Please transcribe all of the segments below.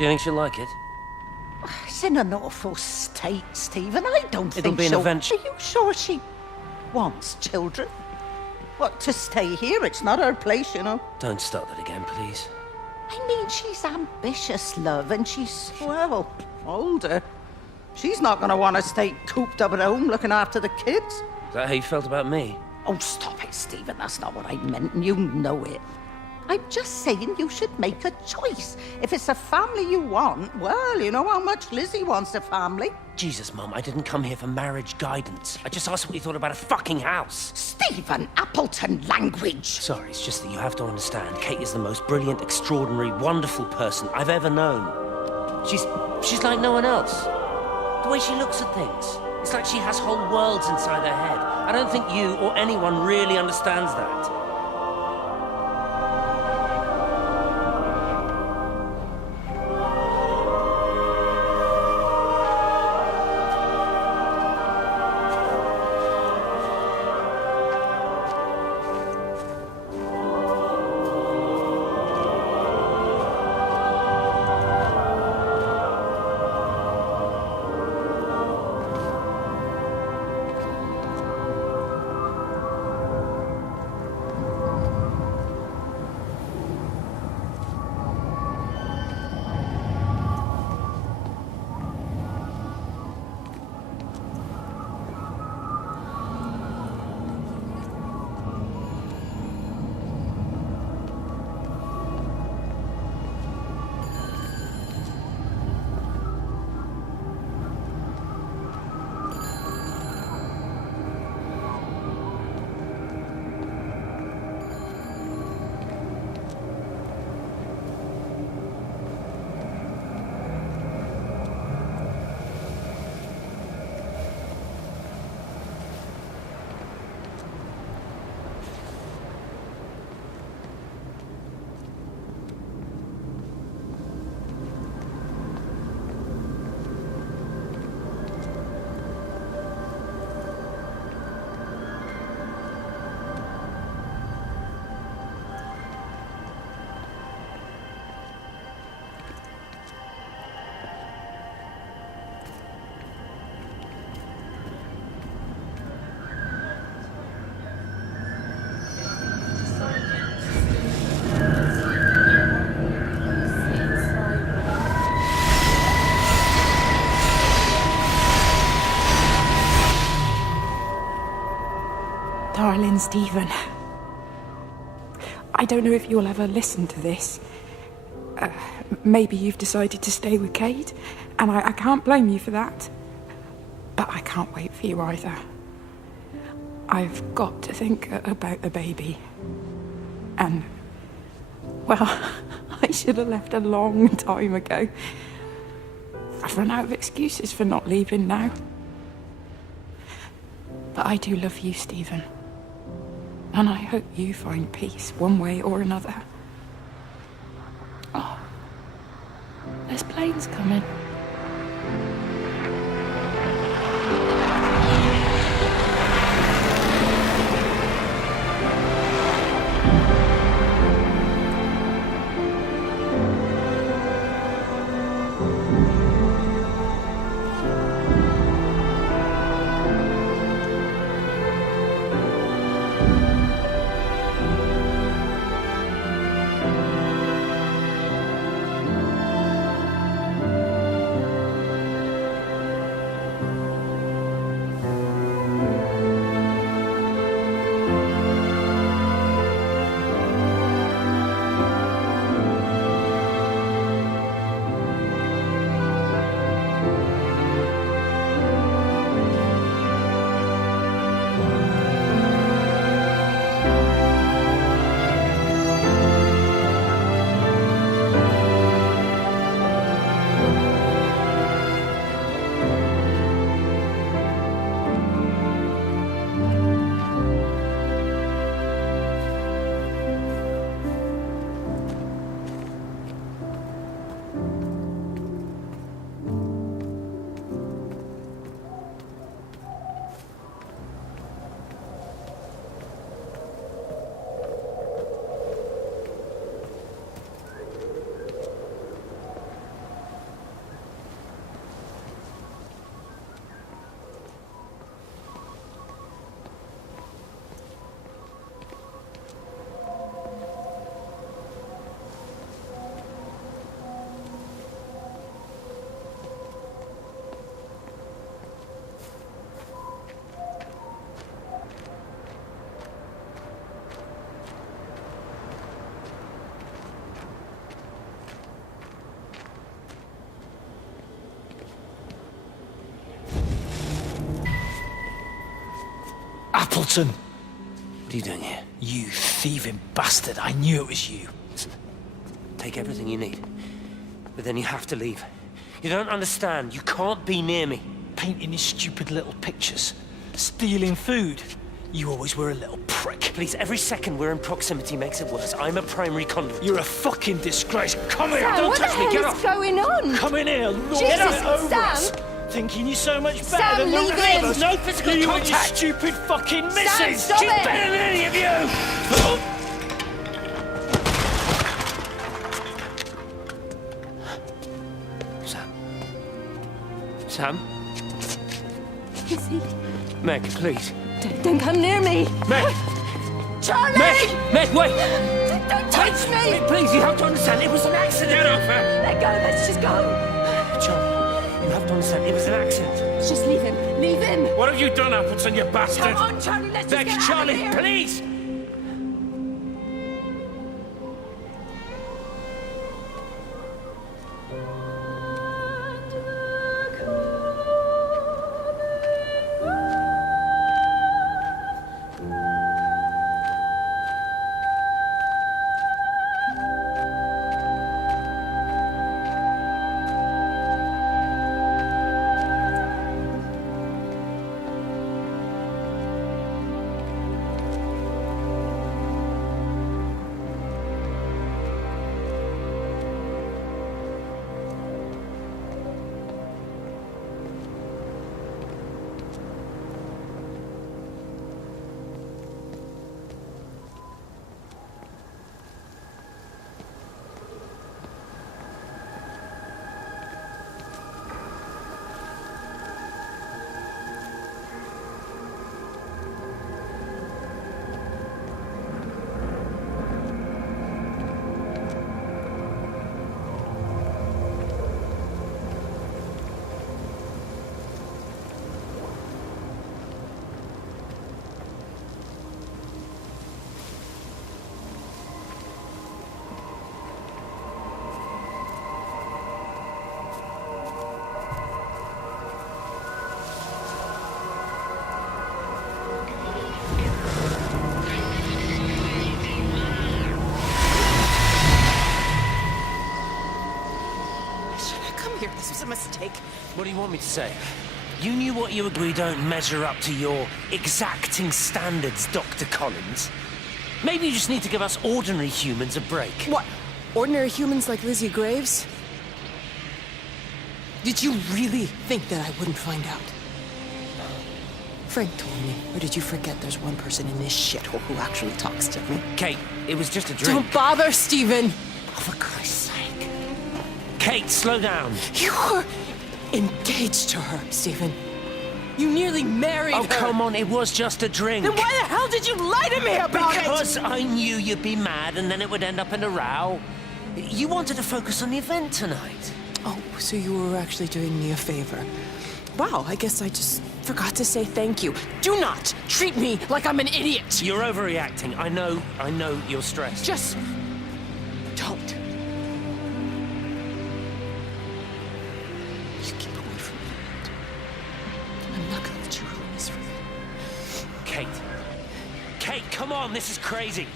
Do you think she'll like it? It's in an awful state, Stephen. I don't It'll think be an she'll... adventure. Are you sure she wants children? What, to stay here? It's not her place, you know. Don't start that again, please. I mean, she's ambitious, love, and she's, well, older. She's not going to want to stay cooped up at home looking after the kids. Is that how you felt about me? Oh, stop it, Stephen. That's not what I meant, and you know it. I'm just saying you should make a choice. If it's a family you want, well, you know how much Lizzie wants a family. Jesus, Mum, I didn't come here for marriage guidance. I just asked what you thought about a fucking house. Stephen Appleton language. Sorry, it's just that you have to understand. Kate is the most brilliant, extraordinary, wonderful person I've ever known. She's like no one else. The way she looks at things. It's like she has whole worlds inside her head. I don't think you or anyone really understands that. Darling Stephen, I don't know if you'll ever listen to this. Maybe you've decided to stay with Kate, and I can't blame you for that. But I can't wait for you either. I've got to think about the baby. And, well, I should have left a long time ago. I've run out of excuses for not leaving now. But I do love you, Stephen. And I hope you find peace one way or another. Oh, there's planes coming. Appleton! What are you doing here? You thieving bastard, I knew it was you. Listen, take everything you need. But then you have to leave. You don't understand. You can't be near me. Painting these stupid little pictures. Stealing food. You always were a little prick. Please, every second we're in proximity makes it worse. I'm a primary conduit. You're a fucking disgrace. Come here! Sam, Don't what touch the me! hell Get is off! going on? Come in here! Lord, Jesus, get it over Sam. us. Thinking you're so much better Sam, than the leave rest him. of us. No physical You and your contact. stupid fucking missus! stop She's it. better than any of you! Sam? Is he? Meg, please. Don't come near me! Meg! Charlie! Meg, wait! Don't touch me! Meg, please, you have to understand, it was an accident. Get off her! Let go, let's just go! Charlie, you have to understand, it was an accident. Just leave him, leave him! What have you done, Appleton, you bastard? Come on, Charlie, let's Meg, just get Charlie, out of here! please! This was a mistake. What do you want me to say? You knew what you agreed don't measure up to your exacting standards, Dr. Collins. Maybe you just need to give us ordinary humans a break. What? Ordinary humans like Lizzie Graves? Did you really think that I wouldn't find out? Frank told me. Or did you forget there's one person in this shithole who actually talks to me? Kate, it was just a drink. Don't bother, Stephen! Oh, for Christ's sake. Kate, slow down. You were engaged to her, Stephen. You nearly married her. Oh, come on, it was just a drink. Then why the hell did you lie to me about it? Because I knew you'd be mad and then it would end up in a row. You wanted to focus on the event tonight. Oh, so you were actually doing me a favor. Wow, I guess I just forgot to say thank you. Do not treat me like I'm an idiot. You're overreacting. I know you're stressed. Just don't. You keep away from me. I'm not gonna let you ruin this for me. Kate. Kate, come on, this is crazy.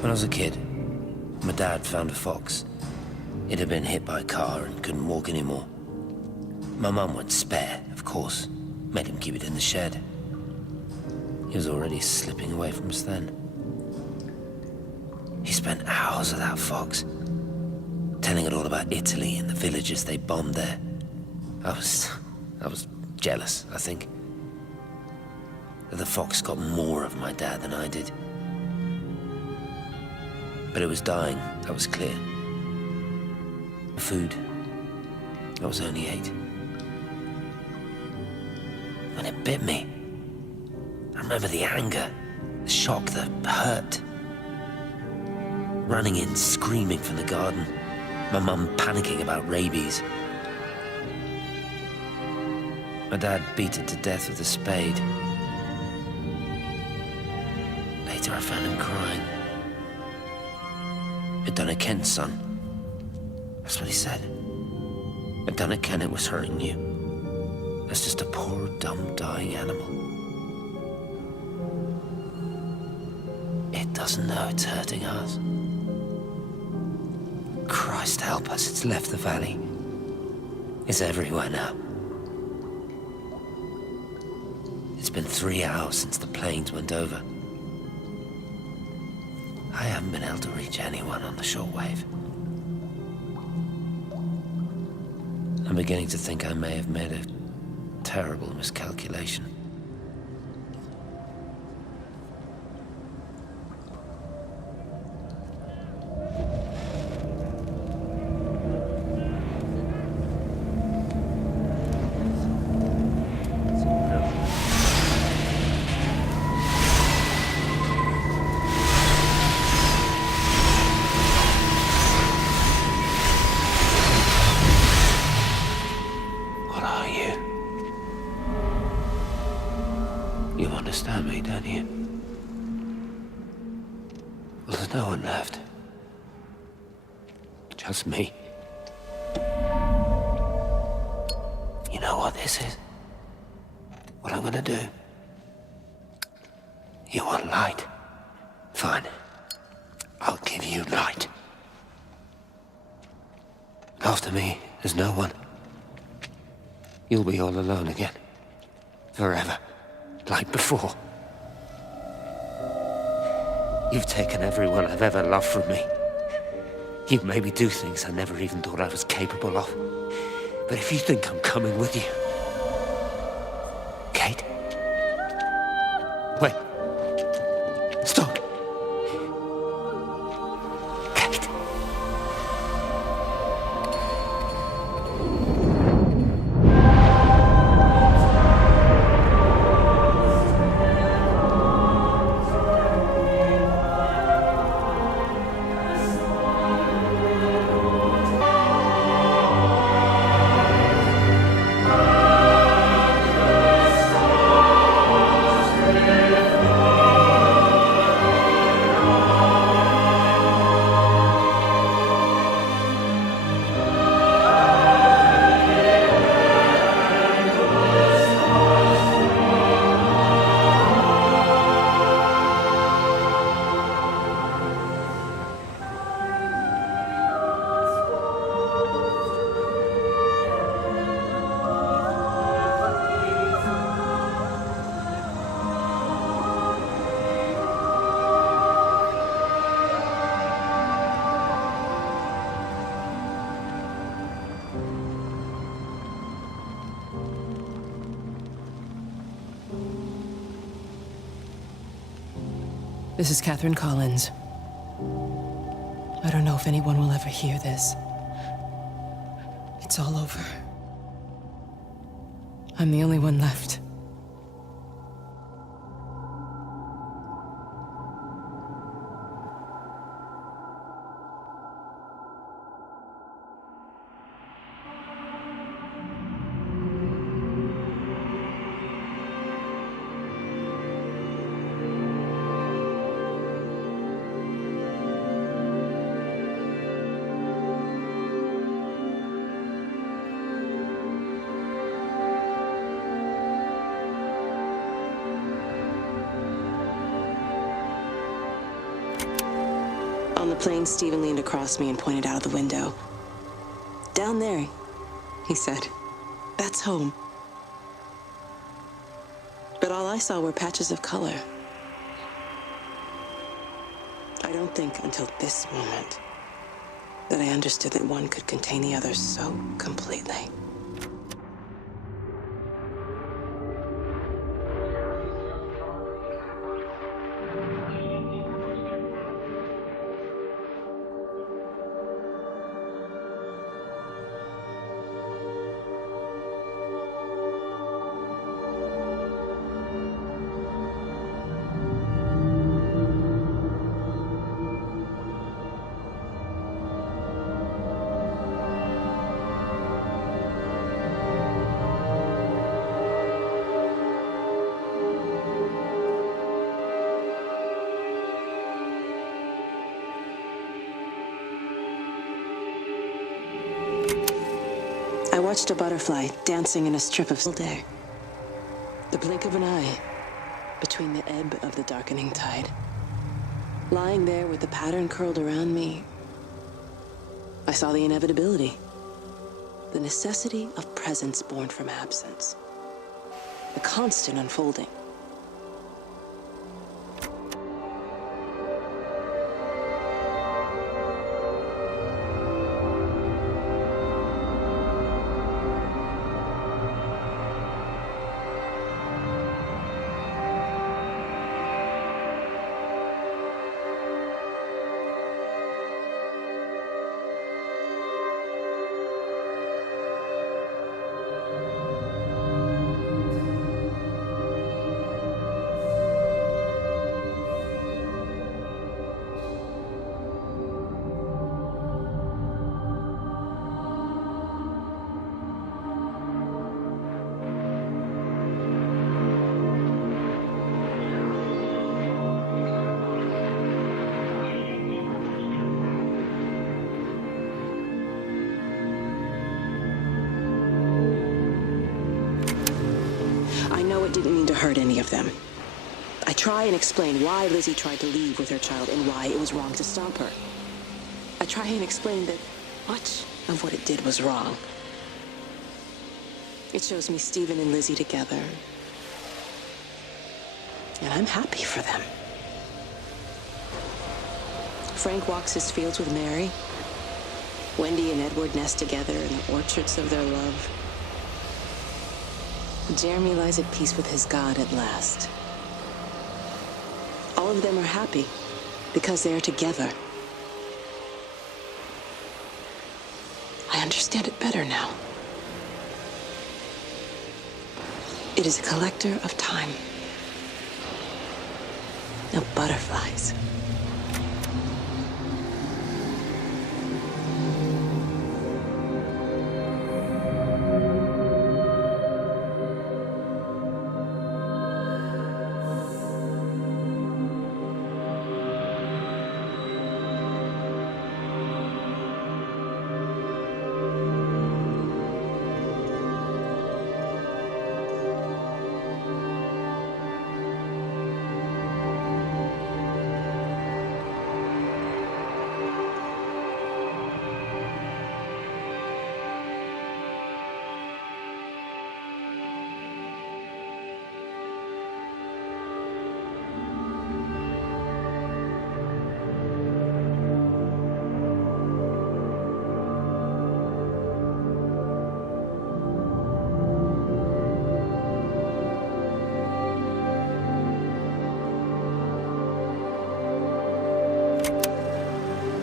When I was a kid, my dad found a fox. It had been hit by a car and couldn't walk anymore. My mum went spare, of course. Made him keep it in the shed. He was already slipping away from us then. He spent hours with that fox, telling it all about Italy and the villages they bombed there. I was jealous, I think. That the fox got more of my dad than I did. But it was dying, that was clear. Food. I was only 8. When it bit me, I remember the anger, the shock, the hurt. Running in, screaming from the garden. My mum panicking about rabies. My dad beat it to death with a spade. Later I found him crying. I'd done it, Ken's son. That's what he said. I'd done it, Ken, it was hurting you. That's just a poor, dumb, dying animal. It doesn't know it's hurting us. Christ help us, it's left the valley. It's everywhere now. It's been 3 hours since the planes went over. I haven't been able to reach anyone on the shortwave. I'm beginning to think I may have made a terrible miscalculation. You understand me, don't you? Well, there's no one left. Just me. You know what this is? What I'm gonna do? You want light? Fine. I'll give you light. After me, there's no one. You'll be all alone again. Forever. Like before. You've taken everyone I've ever loved from me. You've made me do things I never even thought I was capable of. But if you think I'm coming with you... Kate? Wait. Stop. Kate. This is Catherine Collins. I don't know if anyone will ever hear this. It's all over. I'm the only one left. On the plane, Stephen leaned across me and pointed out of the window. "Down there," he said. That's home. But all I saw were patches of color. I don't think until this moment that I understood that one could contain the other so completely. I watched a butterfly dancing in a strip of day. The blink of an eye between the ebb of the darkening tide. Lying there with the pattern curled around me, I saw the inevitability. The necessity of presence born from absence. The constant unfolding. Didn't mean to hurt any of them. I try and explain why Lizzie tried to leave with her child and why it was wrong to stop her. I try and explain that much of what it did was wrong. It shows me Stephen and Lizzie together. And I'm happy for them. Frank walks his fields with Mary. Wendy and Edward nest together in the orchards of their love. Jeremy lies at peace with his God at last. All of them are happy because they are together. I understand it better now. It is a collector of time, of butterflies.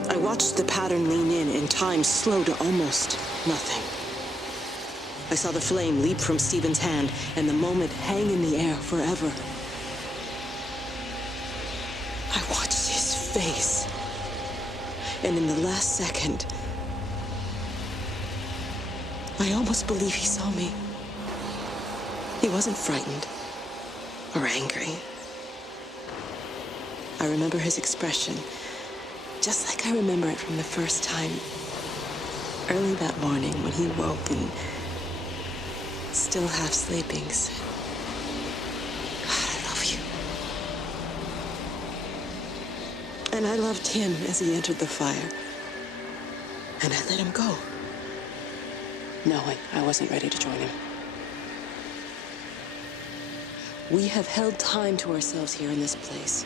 I watched the pattern lean in and time slow to almost nothing. I saw the flame leap from Stephen's hand and the moment hang in the air forever. I watched his face, and in the last second, I almost believe he saw me. He wasn't frightened or angry. I remember his expression, just like I remember it from the first time, early that morning when he woke and, still half sleeping, said, "God, I love you." And I loved him as he entered the fire. And I let him go, knowing I wasn't ready to join him. We have held time to ourselves here in this place.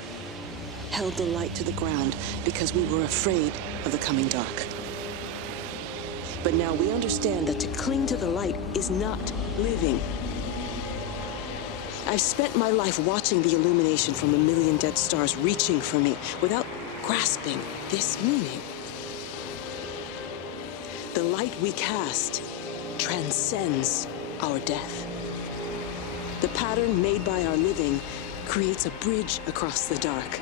Held the light to the ground because we were afraid of the coming dark. But now we understand that to cling to the light is not living. I've spent my life watching the illumination from a million dead stars reaching for me without grasping this meaning. The light we cast transcends our death. The pattern made by our living creates a bridge across the dark.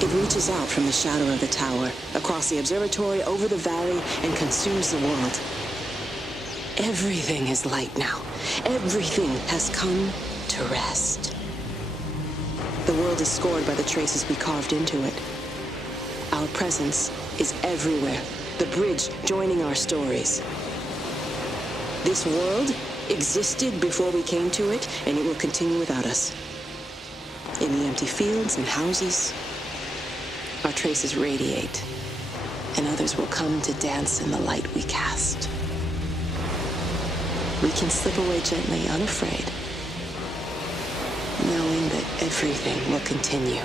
It reaches out from the shadow of the tower, across the observatory, over the valley, and consumes the world. Everything is light now. Everything has come to rest. The world is scored by the traces we carved into it. Our presence is everywhere, the bridge joining our stories. This world existed before we came to it, and it will continue without us. In the empty fields and houses, our traces radiate, and others will come to dance in the light we cast. We can slip away gently, unafraid, knowing that everything will continue.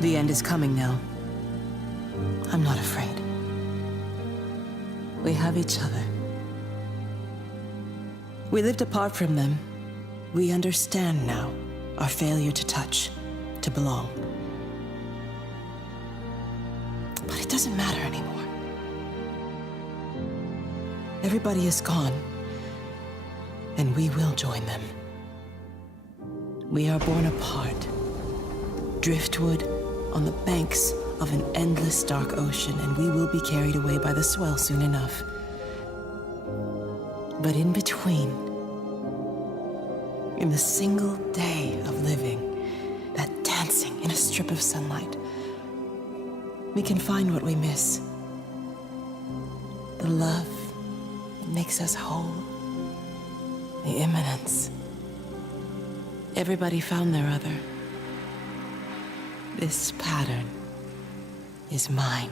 The end is coming now. I'm not afraid. We have each other. We lived apart from them. We understand now our failure to touch, to belong. But it doesn't matter anymore. Everybody is gone, and we will join them. We are born apart, driftwood on the banks of an endless dark ocean, and we will be carried away by the swell soon enough. But in between, in the single day of living, that dancing in a strip of sunlight, we can find what we miss. The love that makes us whole. The imminence. Everybody found their other. This pattern is mine.